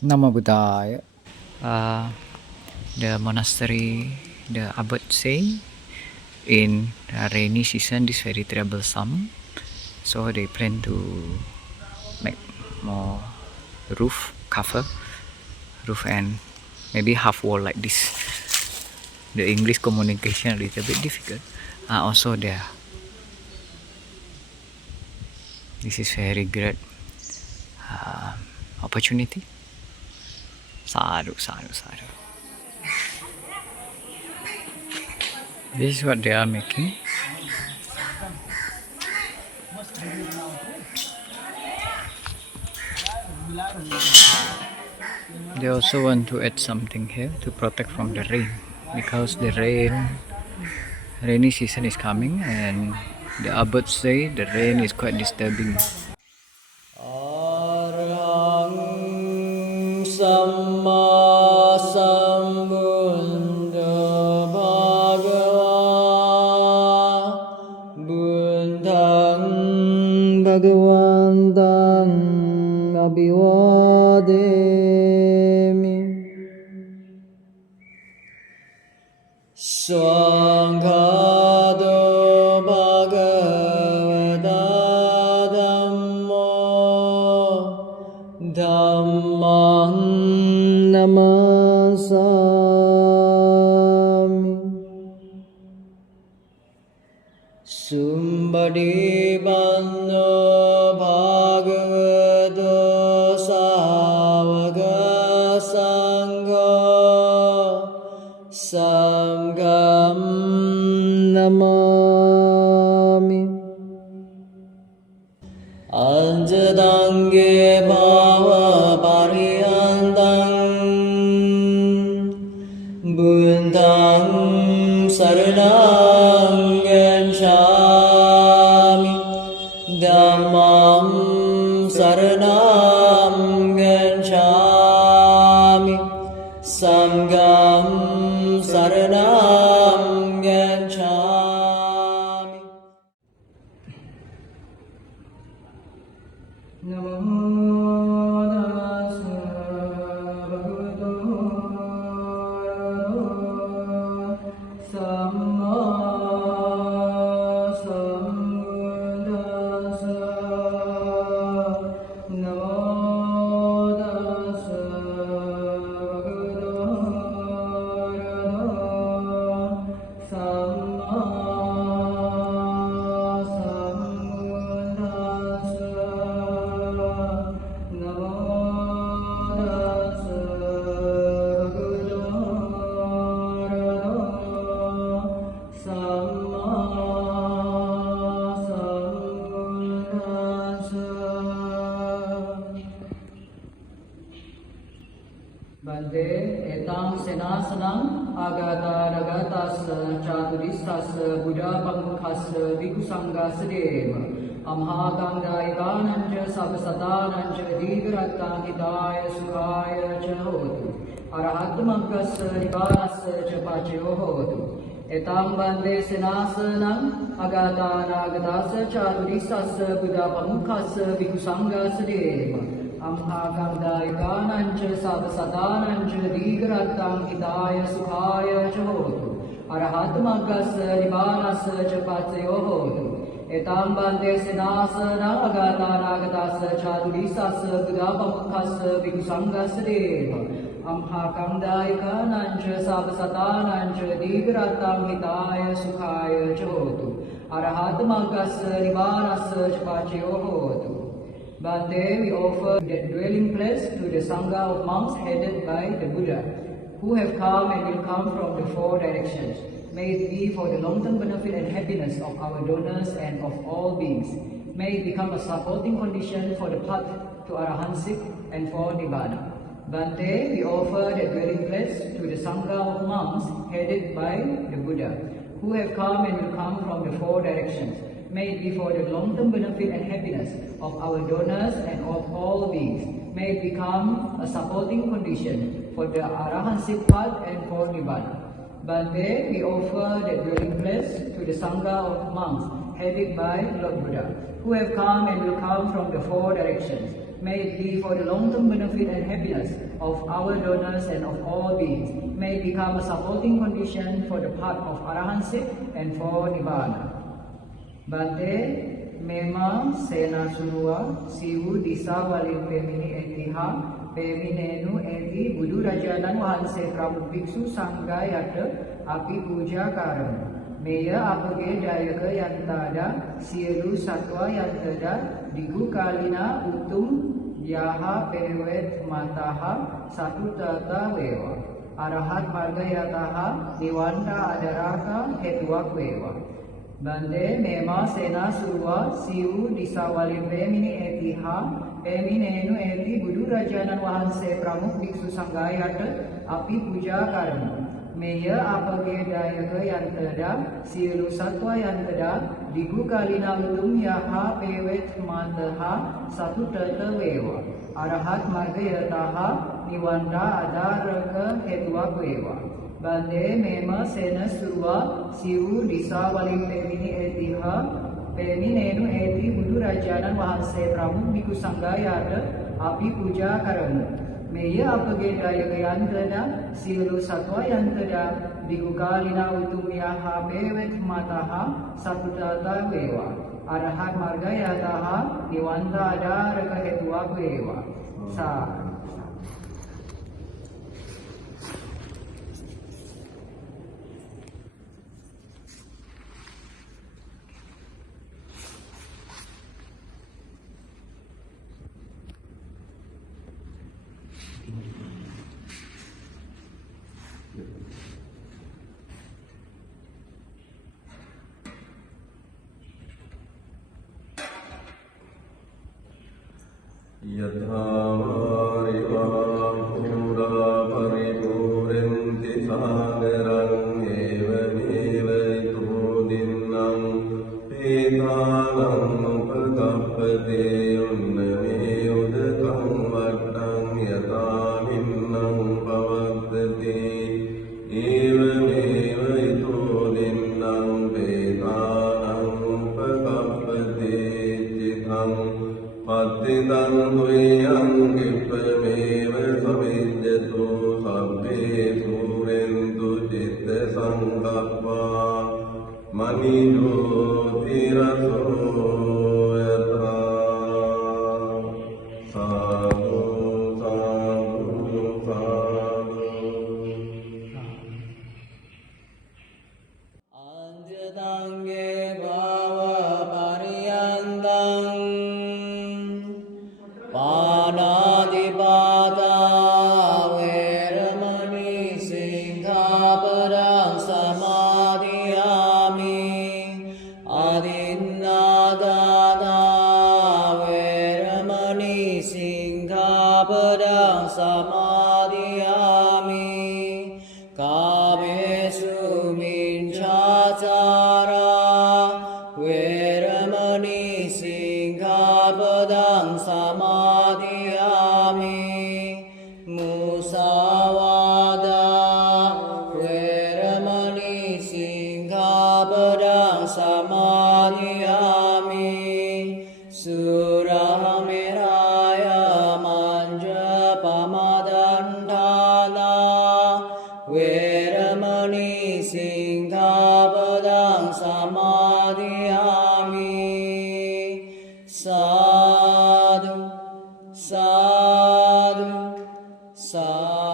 Nama Buddhaya. The monastery, the abbot say, in rainy season this very troublesome, so they plan to make more cover roof and maybe half wall like this. The English communication a little bit difficult. Also there. This is very great opportunity. Sadhu. This is what they are making. They also want to add something here to protect from the rain, because the rainy season is coming and the abbots say the rain is quite disturbing. Arhang Samma Sambuddha Bhagava Buddhang Bhagavantang Abhivademi Swanghado Bhagavata Dhammo Dhammang Namasami Sumbadi Banno Bhagavato Savaka Sangha Samgam Namami Anjadange Bhava Pariyandang Buddhang Saranang Gacchami Dhammam Saranam Gacchami Samgam Saranam Gacchami Namo Tassa Bhagavato Samma Sambuddhassa Namo Tassa Bante etang senasanang agata ragatasa chaturistasa buddha pamukhasa vikusanga sedema amhakanda ikananja sabsatananja digaratang hitaya sukaya cha hotu arahatmangkasa nibanasa cha pachayo hotu etang bante senasanang agata ragatasa chaturistasa buddha pamukhasa vikusanga sedema Amhakamdaikanancha sadhasadanancha digaratang hitaya sukhaya cha hotu arahatmagasa nibanasa cha patsayo hotu etam bante sinasana agatanagatasa chadurisasa buddhapamukhasa vikusangasa deva Amhakamdaikanancha sadhasadanancha digaratang hitaya sukhaya cha hotu arahatmagasa nibanasa cha patsayo hotu Bante, we offer that dwelling place to the Sangha of monks headed by the Buddha, who have come and will come from the four directions. May it be for the long-term benefit and happiness of our donors and of all beings. May it become a supporting condition for the path to Arahantship and for Nibbana. Bante, we offer that dwelling place to the Sangha of monks headed by the Buddha, who have come and will come from the four directions. May it be for the long-term benefit and happiness of our donors and of all beings. May it become a supporting condition for the Arahantship path and for Nibbana. Bante, we offer that dwelling place to the Sangha of monks headed by Lord Buddha, who have come and will come from the four directions. May it be for the long-term benefit and happiness of our donors and of all beings. May it become a supporting condition for the path of Arahantship and for Nibbana. Bante Mema Sena Sunua Siwu Disa Walin Pemini Etiha Peminenu Eti Budu Rajanan Wahanse Pramu Biksu Sanggayata Api Puja Karamu. Meya apage dayaka yantada sielu satwa yantada digu kalina utum yaha pewet mataha satu tata wewa arahat marga yataha niwanta adaraka hetuak wewa. Bande mema sena surwa siu disawali pemini etiha peminenu eti budu rajanan wahanse pramuk biksu sanggayata api puja karmu. Meya apage dayaka yantada sielu satwa yantada digu kalina utum yaha pewet mataha satu tata wewa arahat marga yataha niwanta adaraka hetuak wewa. Bande mema sena surwa siu disa walim pemini etiha peminenu eti budu rajanan wahanse pramuk biku sanggayata api puja karamu. Meya apage dayaka yantada sielu satwa yantada digu kalina utum yaha pewet mataha satu tata wewa arahat marga yataha niwanta adaraka hetuak wewa. Sa Sadhu, sadhu, sadhu.